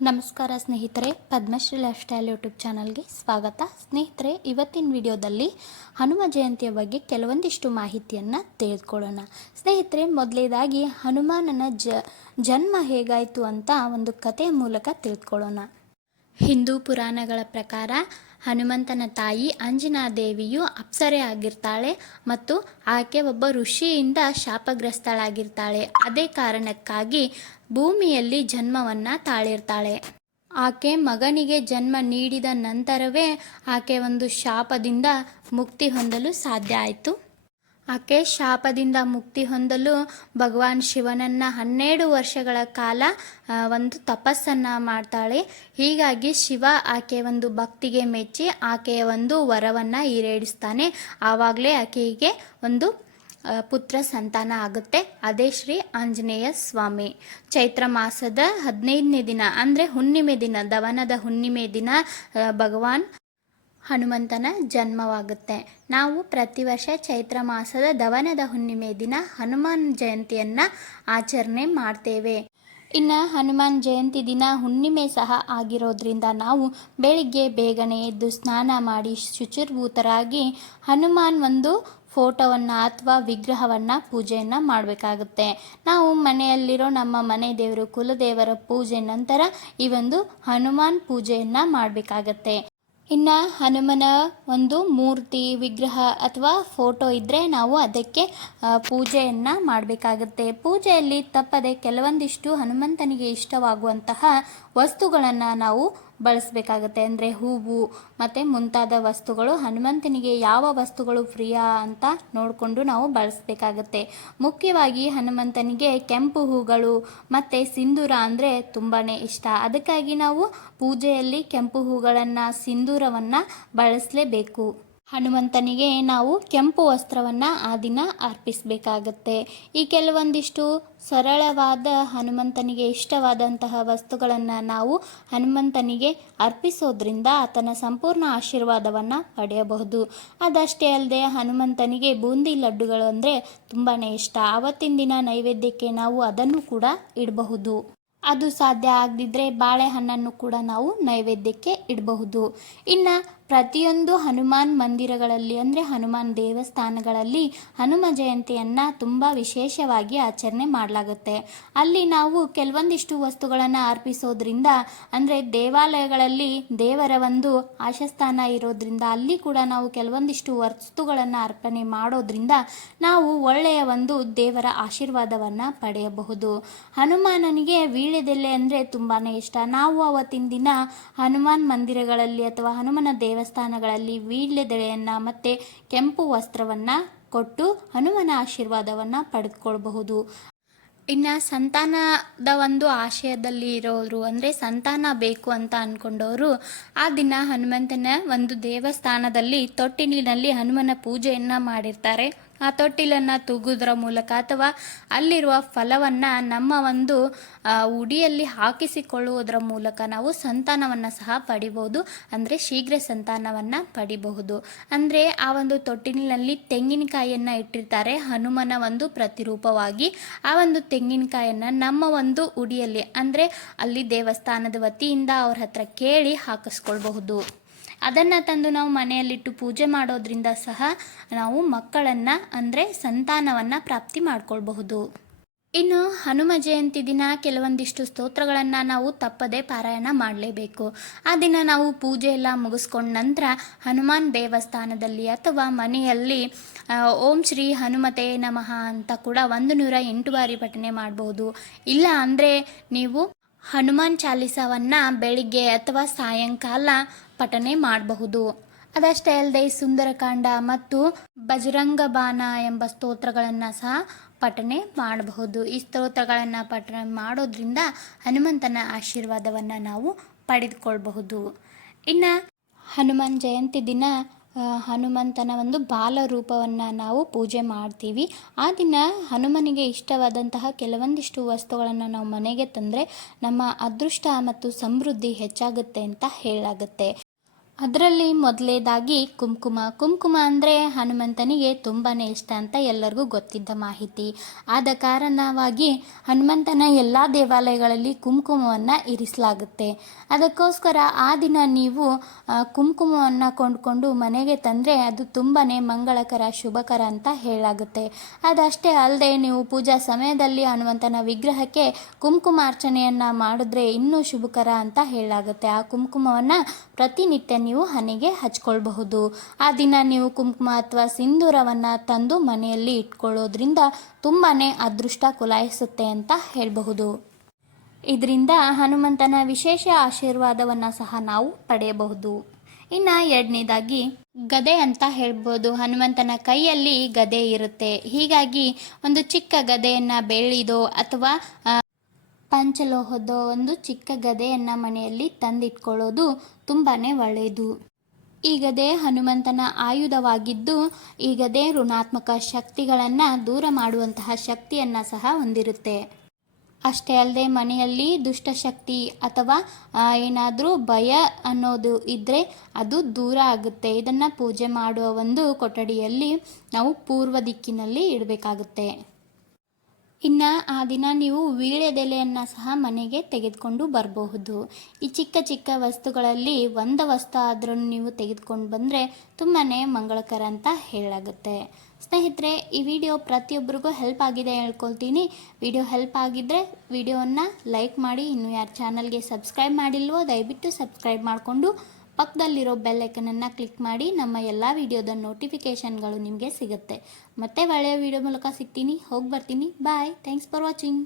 ನಮಸ್ಕಾರ ಸ್ನೇಹಿತರೆ, Padmashri life style YouTube ಚಾನಲ್ಗೆ ಸ್ವಾಗತ. ಸ್ನೇಹಿತರೆ, ಇವತ್ತಿನ ವಿಡಿಯೋದಲ್ಲಿ ಹನುಮ ಜಯಂತಿಯ ಬಗ್ಗೆ ಕೆಲವೊಂದಿಷ್ಟು ಮಾಹಿತಿಯನ್ನು ತಿಳಿದುಕೊಳ್ಳೋಣ ಸ್ನೇಹಿತರೆ, ಮೊದಲೇದಾಗಿ ಹನುಮಾನನ ಜ, ಜನ್ಮ ಹೇಗಾಯಿತು ಅಂತ ಒಂದು ಕಥೆಯ ಮೂಲಕ ತಿಳಿದುಕೊಳ್ಳೋಣ ಹಿಂದೂ ಪುರಾಣಗಳ ಪ್ರಕಾರ ಹನುಮಂತನ ತಾಯಿ ಅಂಜನಾದೇವಿಯು ಅಪ್ಸರೆ ಆಗಿರ್ತಾಳೆ ಮತ್ತು ಆಕೆ ಒಬ್ಬ ಋಷಿಯಿಂದ ಶಾಪಗ್ರಸ್ತಳಾಗಿರ್ತಾಳೆ. ಅದೇ ಕಾರಣಕ್ಕಾಗಿ ಭೂಮಿಯಲ್ಲಿ ಜನ್ಮವನ್ನು ತಾಳಿರ್ತಾಳೆ. ಆಕೆ ಮಗನಿಗೆ ಜನ್ಮ ನೀಡಿದ ನಂತರವೇ ಆಕೆ ಒಂದು ಶಾಪದಿಂದ ಮುಕ್ತಿ ಹೊಂದಲು ಸಾಧ್ಯ ಆಯಿತು. ಆಕೆ ಶಾಪದಿಂದ ಮುಕ್ತಿ ಹೊಂದಲು ಭಗವಾನ್ ಶಿವನನ್ನು ಹನ್ನೆರಡು ವರ್ಷಗಳ ಕಾಲ ಒಂದು ತಪಸ್ಸನ್ನು ಮಾಡ್ತಾಳೆ. ಹೀಗಾಗಿ ಶಿವ ಆಕೆ ಒಂದು ಭಕ್ತಿಗೆ ಮೆಚ್ಚಿ ಆಕೆಯ ಒಂದು ವರವನ್ನು ಈರೇಡಿಸ್ತಾನೆ ಆವಾಗಲೇ ಆಕೆಗೆ ಒಂದು ಪುತ್ರ ಸಂತಾನ ಆಗುತ್ತೆ. ಅದೇ ಶ್ರೀ ಆಂಜನೇಯ ಸ್ವಾಮಿ. ಚೈತ್ರ ಮಾಸದ ಹದಿನೈದನೇ ದಿನ, ಅಂದರೆ ಹುಣ್ಣಿಮೆ ದಿನ, ದವನದ ಹುಣ್ಣಿಮೆ ದಿನ ಭಗವಾನ್ ಹನುಮಂತನ ಜನ್ಮವಾಗುತ್ತೆ. ನಾವು ಪ್ರತಿ ವರ್ಷ ಚೈತ್ರ ಮಾಸದ ದವನದ ಹುಣ್ಣಿಮೆ ದಿನ ಹನುಮಾನ್ ಜಯಂತಿಯನ್ನು ಆಚರಣೆ ಮಾಡ್ತೇವೆ. ಇನ್ನು ಹನುಮಾನ್ ಜಯಂತಿ ದಿನ ಹುಣ್ಣಿಮೆ ಸಹ ಆಗಿರೋದ್ರಿಂದ ನಾವು ಬೆಳಿಗ್ಗೆ ಬೇಗನೆ ಎದ್ದು ಸ್ನಾನ ಮಾಡಿ ಶುಚಿರ್ಭೂತರಾಗಿ ಹನುಮಾನ್ ಒಂದು ಫೋಟೋವನ್ನು ಅಥವಾ ವಿಗ್ರಹವನ್ನು ಪೂಜೆಯನ್ನು ಮಾಡಬೇಕಾಗುತ್ತೆ. ನಾವು ಮನೆಯಲ್ಲಿರೋ ನಮ್ಮ ಮನೆ ದೇವರು ಕುಲದೇವರ ಪೂಜೆ ನಂತರ ಈ ಒಂದು ಹನುಮಾನ್ ಪೂಜೆಯನ್ನು ಮಾಡಬೇಕಾಗತ್ತೆ. ಇನ್ನು ಹನುಮನ ಒಂದು ಮೂರ್ತಿ ವಿಗ್ರಹ ಅಥವಾ ಫೋಟೋ ಇದ್ದರೆ ನಾವು ಅದಕ್ಕೆ ಪೂಜೆಯನ್ನು ಮಾಡಬೇಕಾಗುತ್ತೆ. ಪೂಜೆಯಲ್ಲಿ ತಪ್ಪದೆ ಕೆಲವೊಂದಿಷ್ಟು ಹನುಮಂತನಿಗೆ ಇಷ್ಟವಾಗುವಂತಹ ವಸ್ತುಗಳನ್ನು ನಾವು ಬಳಸಬೇಕಾಗತ್ತೆ ಅಂದರೆ ಹೂವು ಮತ್ತು ಮುಂತಾದ ವಸ್ತುಗಳು. ಹನುಮಂತನಿಗೆ ಯಾವ ವಸ್ತುಗಳು ಪ್ರಿಯ ಅಂತ ನೋಡಿಕೊಂಡು ನಾವು ಬಳಸಬೇಕಾಗತ್ತೆ. ಮುಖ್ಯವಾಗಿ ಹನುಮಂತನಿಗೆ ಕೆಂಪು ಹೂಗಳು ಮತ್ತು ಸಿಂಧೂರ ಅಂದರೆ ತುಂಬಾ ಇಷ್ಟ. ಅದಕ್ಕಾಗಿ ನಾವು ಪೂಜೆಯಲ್ಲಿ ಕೆಂಪು ಹೂಗಳನ್ನು, ಸಿಂಧೂರವನ್ನು ಬಳಸಲೇಬೇಕು. ಹನುಮಂತನಿಗೆ ನಾವು ಕೆಂಪು ವಸ್ತ್ರವನ್ನು ಆ ದಿನ ಅರ್ಪಿಸಬೇಕಾಗತ್ತೆ. ಈ ಕೆಲವೊಂದಿಷ್ಟು ಸರಳವಾದ ಹನುಮಂತನಿಗೆ ಇಷ್ಟವಾದಂತಹ ವಸ್ತುಗಳನ್ನು ನಾವು ಹನುಮಂತನಿಗೆ ಅರ್ಪಿಸೋದ್ರಿಂದ ಆತನ ಸಂಪೂರ್ಣ ಆಶೀರ್ವಾದವನ್ನು ಪಡೆಯಬಹುದು. ಅದಷ್ಟೇ ಅಲ್ಲದೆ ಹನುಮಂತನಿಗೆ ಬೂಂದಿ ಲಡ್ಡುಗಳು ಅಂದರೆ ತುಂಬಾ ಇಷ್ಟ. ಆವತ್ತಿನ ದಿನ ನೈವೇದ್ಯಕ್ಕೆ ನಾವು ಅದನ್ನು ಕೂಡ ಇಡಬಹುದು. ಅದು ಸಾಧ್ಯ ಆಗದಿದ್ದರೆ ಬಾಳೆಹಣ್ಣನ್ನು ಕೂಡ ನಾವು ನೈವೇದ್ಯಕ್ಕೆ ಇಡಬಹುದು. ಇನ್ನು ಪ್ರತಿಯೊಂದು ಹನುಮಾನ್ ಮಂದಿರಗಳಲ್ಲಿ, ಅಂದರೆ ಹನುಮಾನ್ ದೇವಸ್ಥಾನಗಳಲ್ಲಿ ಹನುಮ ಜಯಂತಿಯನ್ನು ತುಂಬ ವಿಶೇಷವಾಗಿ ಆಚರಣೆ ಮಾಡಲಾಗುತ್ತೆ. ಅಲ್ಲಿ ನಾವು ಕೆಲವೊಂದಿಷ್ಟು ವಸ್ತುಗಳನ್ನು ಅರ್ಪಿಸೋದ್ರಿಂದ, ಅಂದರೆ ದೇವಾಲಯಗಳಲ್ಲಿ ದೇವರ ಒಂದು ಆಶಸ್ಥಾನ ಇರೋದ್ರಿಂದ, ಅಲ್ಲಿ ಕೂಡ ನಾವು ಕೆಲವೊಂದಿಷ್ಟು ವಸ್ತುಗಳನ್ನು ಅರ್ಪಣೆ ಮಾಡೋದ್ರಿಂದ ನಾವು ಒಳ್ಳೆಯ ಒಂದು ದೇವರ ಆಶೀರ್ವಾದವನ್ನು ಪಡೆಯಬಹುದು. ಹನುಮಾನನಿಗೆ ವೀಳ್ಯದೆಲೆ ಅಂದರೆ ತುಂಬಾ ಇಷ್ಟ. ನಾವು ಅವತ್ತಿನ ದಿನ ಹನುಮಾನ್ ಮಂದಿರಗಳಲ್ಲಿ ಅಥವಾ ಹನುಮನ ದೇವಸ್ಥಾನಗಳಲ್ಲಿ ವೀಳ್ಯದೆಳೆಯನ್ನು ಮತ್ತು ಕೆಂಪು ವಸ್ತ್ರವನ್ನು ಕೊಟ್ಟು ಹನುಮನ ಆಶೀರ್ವಾದವನ್ನು ಪಡೆದುಕೊಳ್ಬಹುದು. ಇನ್ನು ಸಂತಾನದ ಒಂದು ಆಶಯದಲ್ಲಿ ಇರೋರು ಅಂದರೆ ಸಂತಾನ ಬೇಕು ಅಂತ ಅಂದ್ಕೊಂಡವರು ಆ ದಿನ ಹನುಮಂತನ ಒಂದು ದೇವಸ್ಥಾನದಲ್ಲಿ ತೊಟ್ಟಿಲಿನಲ್ಲಿ ಹನುಮನ ಪೂಜೆಯನ್ನು ಮಾಡಿರ್ತಾರೆ. ಆ ತೊಟ್ಟಿಲನ್ನು ತೂಗುದ್ರ ಮೂಲಕ ಅಥವಾ ಅಲ್ಲಿರುವ ಫಲವನ್ನು ನಮ್ಮ ಒಂದು ಉಡಿಯಲ್ಲಿ ಹಾಕಿಸಿಕೊಳ್ಳುವುದರ ಮೂಲಕ ನಾವು ಸಂತಾನವನ್ನು ಸಹ ಪಡಿಬಹುದು ಅಂದರೆ ಶೀಘ್ರ ಸಂತಾನವನ್ನು ಪಡಿಬಹುದು. ಅಂದರೆ ಆ ಒಂದು ತೊಟ್ಟಿಲಿನಲ್ಲಿ ತೆಂಗಿನಕಾಯಿಯನ್ನು ಇಟ್ಟಿರ್ತಾರೆ. ಹನುಮನ ಒಂದು ಪ್ರತಿರೂಪವಾಗಿ ಆ ಒಂದು ತೆಂಗಿನಕಾಯನ್ನು ನಮ್ಮ ಒಂದು ಉಡಿಯಲ್ಲಿ, ಅಂದರೆ ಅಲ್ಲಿ ದೇವಸ್ಥಾನದ ವತಿಯಿಂದ ಅವ್ರ ಹತ್ರ ಕೇಳಿ ಹಾಕಿಸ್ಕೊಳ್ಬಹುದು. ಅದನ್ನು ತಂದು ನಾವು ಮನೆಯಲ್ಲಿಟ್ಟು ಪೂಜೆ ಮಾಡೋದ್ರಿಂದ ಸಹ ನಾವು ಮಕ್ಕಳನ್ನು, ಅಂದರೆ ಸಂತಾನವನ್ನು ಪ್ರಾಪ್ತಿ ಮಾಡ್ಕೊಳ್ಬಹುದು. ಇನ್ನು ಹನುಮ ಜಯಂತಿ ದಿನ ಕೆಲವೊಂದಿಷ್ಟು ಸ್ತೋತ್ರಗಳನ್ನು ನಾವು ತಪ್ಪದೆ ಪಾರಾಯಣ ಮಾಡಲೇಬೇಕು. ಆ ದಿನ ನಾವು ಪೂಜೆ ಎಲ್ಲ ಮುಗಿಸ್ಕೊಂಡ ನಂತರ ಹನುಮಾನ್ ದೇವಸ್ಥಾನದಲ್ಲಿ ಅಥವಾ ಮನೆಯಲ್ಲಿ ಓಂ ಶ್ರೀ ಹನುಮತೆ ನಮಃ ಅಂತ ಕೂಡ ಒಂದು ನೂರ ಎಂಟು ಬಾರಿ ಪಠನೆ ಮಾಡಬಹುದು ಇಲ್ಲ ಅಂದರೆ ನೀವು ಹನುಮಾನ್ ಚಾಲಿಸವನ್ನು ಬೆಳಿಗ್ಗೆ ಅಥವಾ ಸಾಯಂಕಾಲ ಪಠನೆ ಮಾಡಬಹುದು. ಅದಷ್ಟೇ ಅಲ್ಲದೆ ಸುಂದರಕಾಂಡ ಮತ್ತು ಬಜರಂಗ ಬಾನ ಎಂಬ ಸ್ತೋತ್ರಗಳನ್ನು ಸಹ ಪಠನೆ ಮಾಡಬಹುದು. ಈ ಸ್ತೋತ್ರಗಳನ್ನು ಪಠನೆ ಮಾಡೋದ್ರಿಂದ ಹನುಮಂತನ ಆಶೀರ್ವಾದವನ್ನು ನಾವು ಪಡೆದುಕೊಳ್ಬಹುದು. ಇನ್ನು ಹನುಮಾನ್ ಜಯಂತಿ ದಿನ ಹನುಮಂತನ ಒಂದು ಬಾಲ ರೂಪವನ್ನು ನಾವು ಪೂಜೆ ಮಾಡ್ತೀವಿ. ಆ ದಿನ ಹನುಮನಿಗೆ ಇಷ್ಟವಾದಂತಹ ಕೆಲವೊಂದಿಷ್ಟು ವಸ್ತುಗಳನ್ನು ನಾವು ಮನೆಗೆ ತಂದರೆ ನಮ್ಮ ಅದೃಷ್ಟ ಮತ್ತು ಸಮೃದ್ಧಿ ಹೆಚ್ಚಾಗುತ್ತೆ ಅಂತ ಹೇಳಾಗುತ್ತೆ ಅದರಲ್ಲಿ ಮೊದಲೇದಾಗಿ ಕುಂಕುಮ. ಕುಂಕುಮ ಅಂದರೆ ಹನುಮಂತನಿಗೆ ತುಂಬಾ ಇಷ್ಟ ಅಂತ ಎಲ್ಲರಿಗೂ ಗೊತ್ತಿದ್ದ ಮಾಹಿತಿ. ಆದ ಕಾರಣವಾಗಿ ಹನುಮಂತನ ಎಲ್ಲ ದೇವಾಲಯಗಳಲ್ಲಿ ಕುಂಕುಮವನ್ನು ಇರಿಸಲಾಗುತ್ತೆ. ಅದಕ್ಕೋಸ್ಕರ ಆ ದಿನ ನೀವು ಕುಂಕುಮವನ್ನು ಕೊಂಡ್ಕೊಂಡು ಮನೆಗೆ ತಂದರೆ ಅದು ತುಂಬಾ ಮಂಗಳಕರ, ಶುಭಕರ ಅಂತ ಹೇಳಾಗುತ್ತೆ. ಅದಷ್ಟೇ ಅಲ್ಲದೆ ನೀವು ಪೂಜಾ ಸಮಯದಲ್ಲಿ ಹನುಮಂತನ ವಿಗ್ರಹಕ್ಕೆ ಕುಂಕುಮಾರ್ಚನೆಯನ್ನು ಮಾಡಿದ್ರೆ ಇನ್ನೂ ಶುಭಕರ ಅಂತ ಹೇಳಾಗುತ್ತೆ. ಆ ಕುಂಕುಮವನ್ನು ಪ್ರತಿನಿತ್ಯ ನೀವು ಹಣೆಗೆ ಹಚ್ಕೊಳ್ಬಹುದು. ಆ ದಿನ ನೀವು ಕುಂಕುಮ ಅಥವಾ ಸಿಂಧೂರವನ್ನು ತಂದು ಮನೆಯಲ್ಲಿ ಇಟ್ಕೊಳ್ಳೋದ್ರಿಂದ ತುಂಬಾ ಅದೃಷ್ಟ ಕುಲಾಯಿಸುತ್ತೆ ಅಂತ ಹೇಳಬಹುದು. ಇದರಿಂದ ಹನುಮಂತನ ವಿಶೇಷ ಆಶೀರ್ವಾದವನ್ನು ಸಹ ನಾವು ಪಡೆಯಬಹುದು. ಇನ್ನು ಎರಡನೇದಾಗಿ ಗದೆ ಅಂತ ಹೇಳ್ಬೋದು. ಹನುಮಂತನ ಕೈಯಲ್ಲಿ ಗದೆ ಇರುತ್ತೆ. ಹೀಗಾಗಿ ಒಂದು ಚಿಕ್ಕ ಗದೆಯನ್ನು ಬೆಳ್ಳಿದೋ ಅಥವಾ ಪಂಚಲೋಹದ ಒಂದು ಚಿಕ್ಕ ಗದೆಯನ್ನು ಮನೆಯಲ್ಲಿ ತಂದಿಟ್ಕೊಳ್ಳೋದು ತುಂಬಾ ಒಳ್ಳೆಯದು. ಈ ಗದೆ ಹನುಮಂತನ ಆಯುಧವಾಗಿದ್ದು, ಈ ಗದೆ ಋಣಾತ್ಮಕ ಶಕ್ತಿಗಳನ್ನು ದೂರ ಮಾಡುವಂತಹ ಶಕ್ತಿಯನ್ನು ಸಹ ಹೊಂದಿರುತ್ತೆ. ಅಷ್ಟೇ ಅಲ್ಲದೆ ಮನೆಯಲ್ಲಿ ದುಷ್ಟಶಕ್ತಿ ಅಥವಾ ಏನಾದರೂ ಭಯ ಅನ್ನೋದು ಇದ್ದರೆ ಅದು ದೂರ ಆಗುತ್ತೆ. ಇದನ್ನು ಪೂಜೆ ಮಾಡುವ ಒಂದು ಕೊಠಡಿಯಲ್ಲಿ ನಾವು ಪೂರ್ವ ದಿಕ್ಕಿನಲ್ಲಿ ಇಡಬೇಕಾಗುತ್ತೆ. ಇನ್ನು ಆ ದಿನ ನೀವು ವೀಳ್ಯದೆಲೆಯನ್ನು ಸಹ ಮನೆಗೆ ತೆಗೆದುಕೊಂಡು ಬರಬಹುದು. ಈ ಚಿಕ್ಕ ಚಿಕ್ಕ ವಸ್ತುಗಳಲ್ಲಿ ಒಂದು ವಸ್ತು ಆದ್ರೂ ನೀವು ತೆಗೆದುಕೊಂಡು ಬಂದರೆ ತುಂಬಾ ಮಂಗಳಕರ ಅಂತ ಹೇಳಾಗುತ್ತೆ. ಸ್ನೇಹಿತರೆ, ಈ ವಿಡಿಯೋ ಪ್ರತಿಯೊಬ್ಬರಿಗೂ ಹೆಲ್ಪ್ ಆಗಿದೆ ಹೇಳ್ಕೊಳ್ತೀನಿ. ವಿಡಿಯೋ ಹೆಲ್ಪ್ ಆಗಿದ್ದರೆ ವಿಡಿಯೋವನ್ನು ಲೈಕ್ ಮಾಡಿ. ಇನ್ನು ಯಾರು ಚಾನಲ್ಗೆ ಸಬ್ಸ್ಕ್ರೈಬ್ ಮಾಡಿಲ್ವೋ, ದಯವಿಟ್ಟು ಸಬ್ಸ್ಕ್ರೈಬ್ ಮಾಡಿಕೊಂಡು ಪಕ್ಕದಲ್ಲಿರೋ ಬೆಲ್ಲೈಕನನ್ನು ಕ್ಲಿಕ್ ಮಾಡಿ ನಮ್ಮ ಎಲ್ಲ ವಿಡಿಯೋದ ನೋಟಿಫಿಕೇಷನ್ಗಳು ನಿಮಗೆ ಸಿಗುತ್ತೆ. ಮತ್ತೆ ಒಳ್ಳೆಯ ವಿಡಿಯೋ ಮೂಲಕ ಸಿಗ್ತೀನಿ. ಹೋಗಿ ಬರ್ತೀನಿ. ಬಾಯ್. Thanks for watching